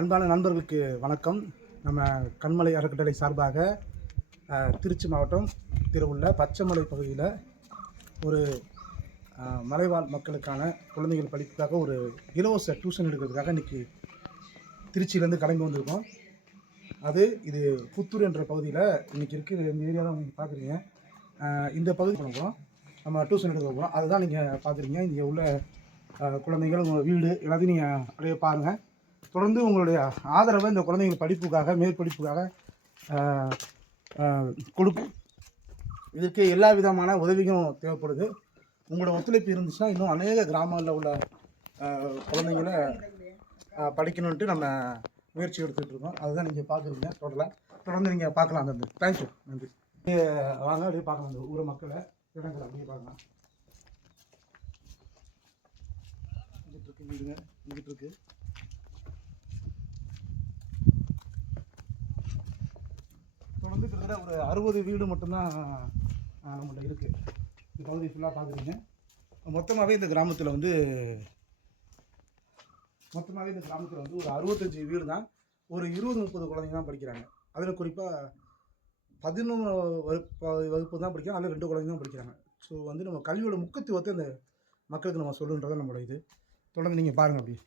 அன்பான நண்பர்களுக்கு வணக்கம். நம்ம கண்மலை அறக்கட்டளை சார்பாக திருச்சி மாவட்டம் திருவுள்ள பச்சைமலை பகுதியில் ஒரு மலைவாழ் மக்களுக்கான குழந்தைகள் படிப்புக்காக ஒரு இலவச டியூஷன் எடுக்கிறதுக்காக இன்றைக்கி திருச்சியிலேருந்து கிளம்பி வந்திருக்கோம். இது புத்தூர் என்ற பகுதியில் இன்றைக்கி இருக்கிற இந்த ஏரியா தான் நீங்கள் பார்க்குறீங்க. இந்த பகுதி போகிறோம், நம்ம டியூஷன் எடுக்க போகிறோம். அதுதான் நீங்கள் பார்க்குறீங்க. இங்கே உள்ள குழந்தைகள், உங்கள் வீடு எல்லாத்தையும் நீங்கள் அப்படியே பாருங்கள். தொடர்ந்து உங்களுடைய ஆதரவை இந்த குழந்தைகள் படிப்புக்காக, மேற்படிப்புக்காக கொடுக்கும். இதுக்கு எல்லா விதமான உதவிகளும் தேவைப்படுது. உங்களோட ஒத்துழைப்பு இருந்துச்சுன்னா இன்னும் அநேக கிராமங்களில் உள்ள குழந்தைங்களை படிக்கணுன்ட்டு நம்ம முயற்சி எடுத்துகிட்டு இருக்கோம். அதுதான் நீங்கள் பார்க்குறீங்க. தொடர்ந்து நீங்கள் பார்க்கலாம். அந்த தேங்க்யூ, நன்றி. வாங்க அப்படியே பார்க்கலாம். அந்த ஊர் மக்களை, இடங்களை அப்படியே பார்க்கலாம். இங்கிட்டு இருக்கு வீடுங்க, இங்கிட்டு இருக்கு. தொடர்ந்து கிட்டத்தட்ட ஒரு 60 வீடு மட்டும்தான் நம்மள்ட்ட இருக்குது. இந்த பகுதி ஃபுல்லாக பார்க்குறீங்க. மொத்தமாகவே இந்த கிராமத்தில் வந்து ஒரு 65 வீடு தான். ஒரு 20-30 குழந்தைங்க தான் படிக்கிறாங்க. அதில் குறிப்பாக 11 வகுப்பு தான் படிக்கிறாங்க. அதில் 2 குழந்தைங்க தான் படிக்கிறாங்க. ஸோ வந்து நம்ம கல்வியோட முக்கியத்துவத்தை இந்த மக்களுக்கு நம்ம சொல்லுன்றதை நம்மளோட இது. தொடர்ந்து நீங்கள் பாருங்கள். அப்படி